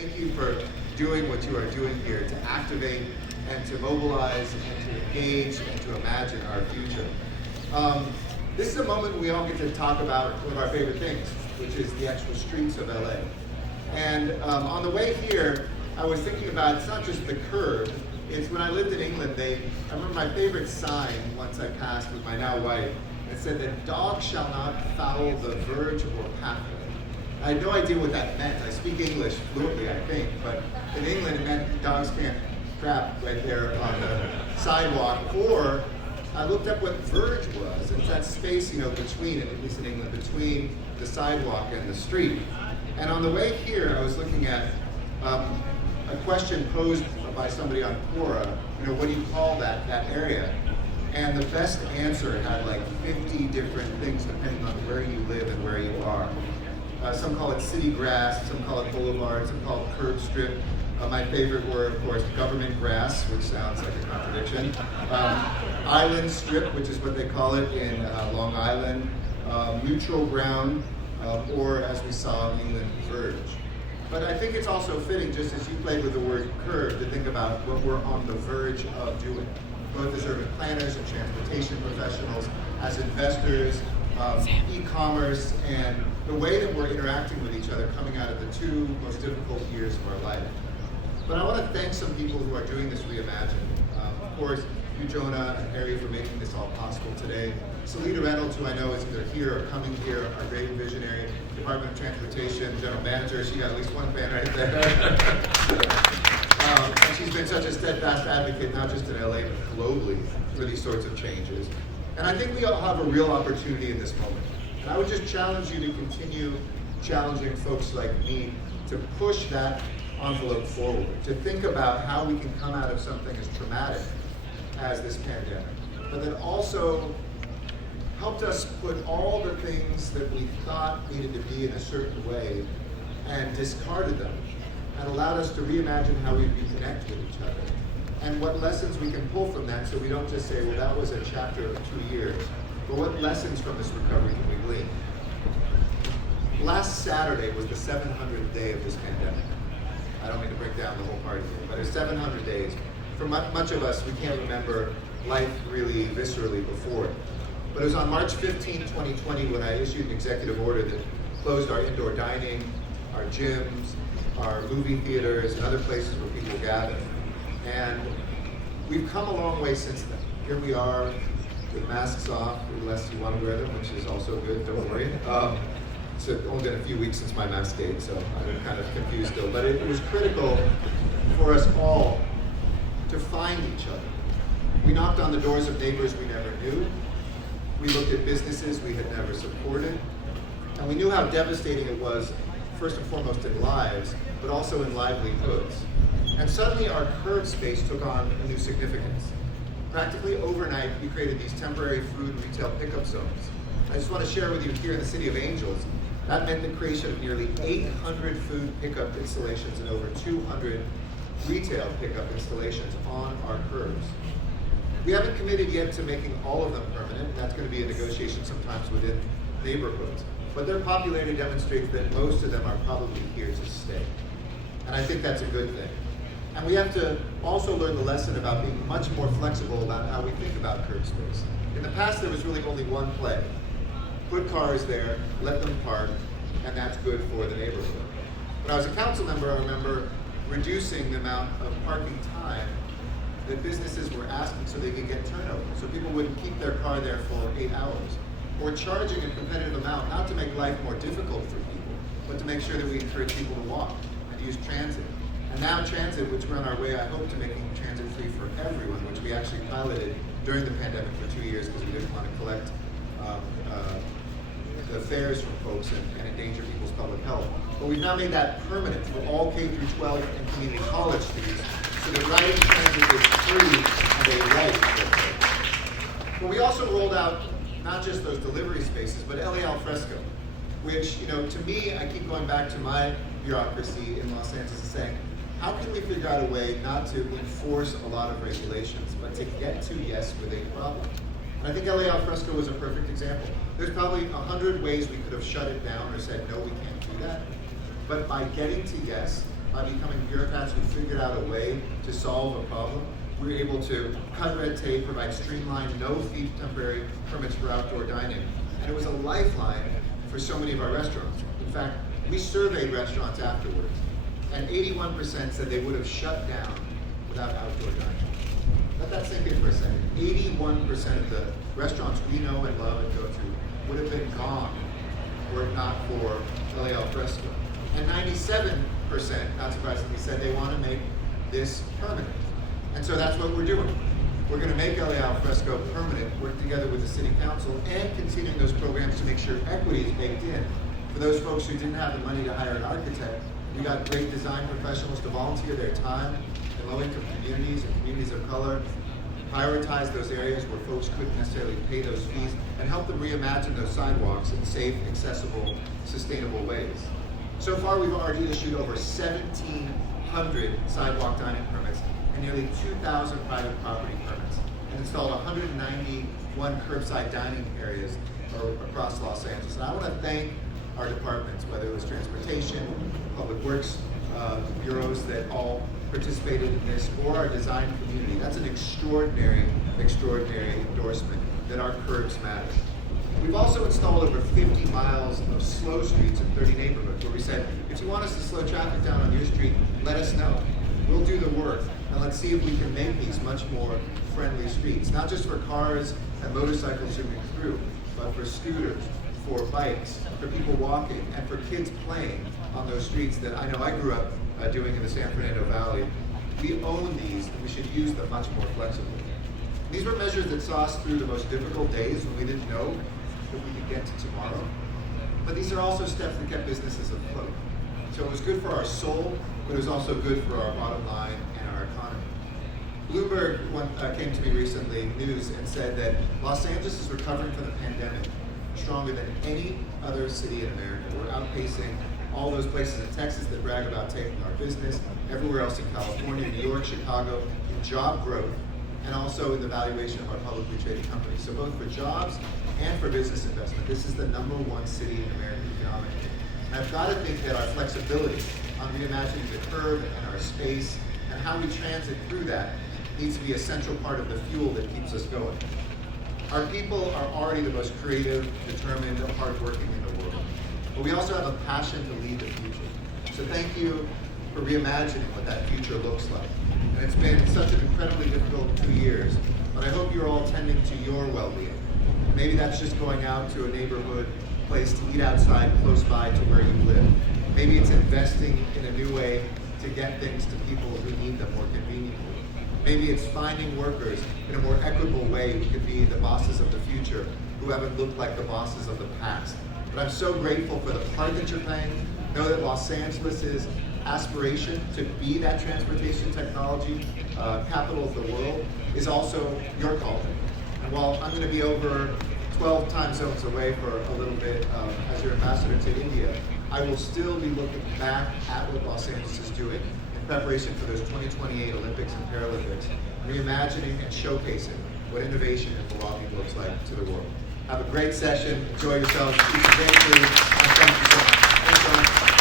Thank you for doing what you are doing here to activate and to mobilize and to engage and to imagine our future. This is a moment we all get to talk about one of our favorite things, which is the actual streets of LA. And on the way here, I was thinking about, it's not just the curb, it's when I lived in England, I remember my favorite sign once I passed with my now wife, it said that dogs shall not foul the verge or pathway. I had no idea what that meant. I speak English fluently, I think, but in England it meant dogs can't crap right there on the sidewalk. Or I looked up what verge was. It's that space, between, at least in England, between the sidewalk and the street. And on the way here, I was looking at a question posed by somebody on Quora, what do you call that area? And the best answer had like 50 different things depending on where you live and where you are. Some call it city grass, some call it boulevard, some call it curb strip. My favorite were, of course, government grass, which sounds like a contradiction. Island strip, which is what they call it in Long Island. Neutral ground, or as we saw in England, verge. But I think it's also fitting, just as you played with the word curb, to think about what we're on the verge of doing, both as urban planners and transportation professionals, as investors, e-commerce, and the way that we're interacting with each other coming out of the two most difficult years of our life. But I want to thank some people who are doing this Reimagine. Of course, you, Jonah, and Harry, for making this all possible today. Selita Reynolds, who I know is either here or coming here, our great visionary, Department of Transportation, General Manager. She got at least one fan right there. And she's been such a steadfast advocate, not just in LA, but globally, for these sorts of changes. And I think we all have a real opportunity in this moment. And I would just challenge you to continue challenging folks like me to push that envelope forward, to think about how we can come out of something as traumatic as this pandemic, but that also helped us put all the things that we thought needed to be in a certain way and discarded them, and allowed us to reimagine how we reconnect with each other and what lessons we can pull from that, so we don't just say, well, that was a chapter of 2 years, but what lessons from this recovery can we glean? Last Saturday was the 700th day of this pandemic. I don't mean to break down the whole party here, but it's 700 days. For much of us, we can't remember life really viscerally before it. But it was on March 15, 2020, when I issued an executive order that closed our indoor dining, our gyms, our movie theaters, and other places where people gather. And we've come a long way since then. Here we are with masks off, unless you want to wear them, which is also good, don't worry. It's only been a few weeks since my mask date, so I'm kind of confused still. But it was critical for us all to find each other. We knocked on the doors of neighbors we never knew. We looked at businesses we had never supported. And we knew how devastating it was, first and foremost in lives, but also in livelihoods. And suddenly our curb space took on a new significance. Practically overnight, we created these temporary food retail pickup zones. I just want to share with you here in the city of Angels, that meant the creation of nearly 800 food pickup installations and over 200 retail pickup installations on our curbs. We haven't committed yet to making all of them permanent. That's going to be a negotiation sometimes within neighborhoods. But their popularity demonstrates that most of them are probably here to stay. And I think that's a good thing. And we have to also learn the lesson about being much more flexible about how we think about curb space. In the past, there was really only one play. Put cars there, let them park, and that's good for the neighborhood. When I was a council member, I remember reducing the amount of parking time that businesses were asking so they could get turnover, so people wouldn't keep their car there for 8 hours, or charging a competitive amount, not to make life more difficult for people, but to make sure that we encourage people to walk and use transit. And now transit, which we're on our way, I hope, to making transit free for everyone, which we actually piloted during the pandemic for 2 years because we didn't want to collect the fares from folks and endanger people's public health. But we've now made that permanent for all K through 12 and community college students, so that riding transit is free and a right. But we also rolled out not just those delivery spaces, but LA al fresco, which, to me, I keep going back to my bureaucracy in Los Angeles and saying, how can we figure out a way not to enforce a lot of regulations, but to get to yes with a problem? And I think LA al fresco was a perfect example. There's probably 100 ways we could have shut it down or said, no, we can't do that. But by getting to yes, by becoming bureaucrats who figured out a way to solve a problem. We were able to cut red tape, provide streamlined, no-fee temporary permits for outdoor dining. And it was a lifeline for so many of our restaurants. In fact, we surveyed restaurants afterwards, and 81% said they would have shut down without outdoor dining. Let that sink in for a second. 81% of the restaurants we know and love and go to would have been gone were it not for LA al fresco. And 97%, not surprisingly, said they want to make this permanent. And so that's what we're doing. We're going to make LA al fresco permanent, work together with the City Council, and continuing those programs to make sure equity is baked in. For those folks who didn't have the money to hire an architect, we got great design professionals to volunteer their time in low-income communities and communities of color, prioritize those areas where folks couldn't necessarily pay those fees, and help them reimagine those sidewalks in safe, accessible, sustainable ways. So far, we've already issued over 1,700 sidewalk dining permits and nearly 2,000 private property permits, and installed 191 curbside dining areas across Los Angeles. And I want to thank our departments, whether it was transportation, public works bureaus that all participated in this, or our design community. That's an extraordinary endorsement that our curbs matter. We've also installed over 50 miles of slow streets in 30 neighborhoods where we said, if you want us to slow traffic down on your street, let us know. We'll do the work, and let's see if we can make these much more friendly streets, not just for cars and motorcycles zooming through, but for scooters, for bikes, for people walking, and for kids playing on those streets that I know I grew up doing in the San Fernando Valley. We own these, and we should use them much more flexibly. These were measures that saw us through the most difficult days when we didn't know that we could get to tomorrow. But these are also steps that kept businesses afloat. So it was good for our soul, but it was also good for our bottom line and our economy. Bloomberg came to me recently, news, and said that Los Angeles is recovering from the pandemic stronger than any other city in America. We're outpacing all those places in Texas that brag about taking our business, everywhere else in California, New York, Chicago, in job growth, and also in the valuation of our publicly traded companies. So both for jobs and for business investment, this is the #1 city in American economically. And I've got to think that our flexibility on reimagining the curb and our space and how we transit through that needs to be a central part of the fuel that keeps us going. Our people are already the most creative, determined, and hardworking in the world. But we also have a passion to lead the future. So thank you for reimagining what that future looks like. And it's been such an incredibly difficult 2 years, but I hope you're all tending to your well-being. Maybe that's just going out to a neighborhood place to eat outside close by to where you live. Maybe it's investing in a new way to get things to people who need them more conveniently. Maybe it's finding workers in a more equitable way who could be the bosses of the future, who haven't looked like the bosses of the past. But I'm so grateful for the part that you're playing. Know that Los Angeles' aspiration to be that transportation technology capital of the world is also your calling. And while I'm going to be over 12 time zones away for a little bit as your ambassador to India, I will still be looking back at what Los Angeles is doing in preparation for those 2028 Olympics and Paralympics, reimagining and showcasing what innovation and belonging looks like to the world. Have a great session. Enjoy yourselves. Eat some great food. And thank you so much. Thanks so much.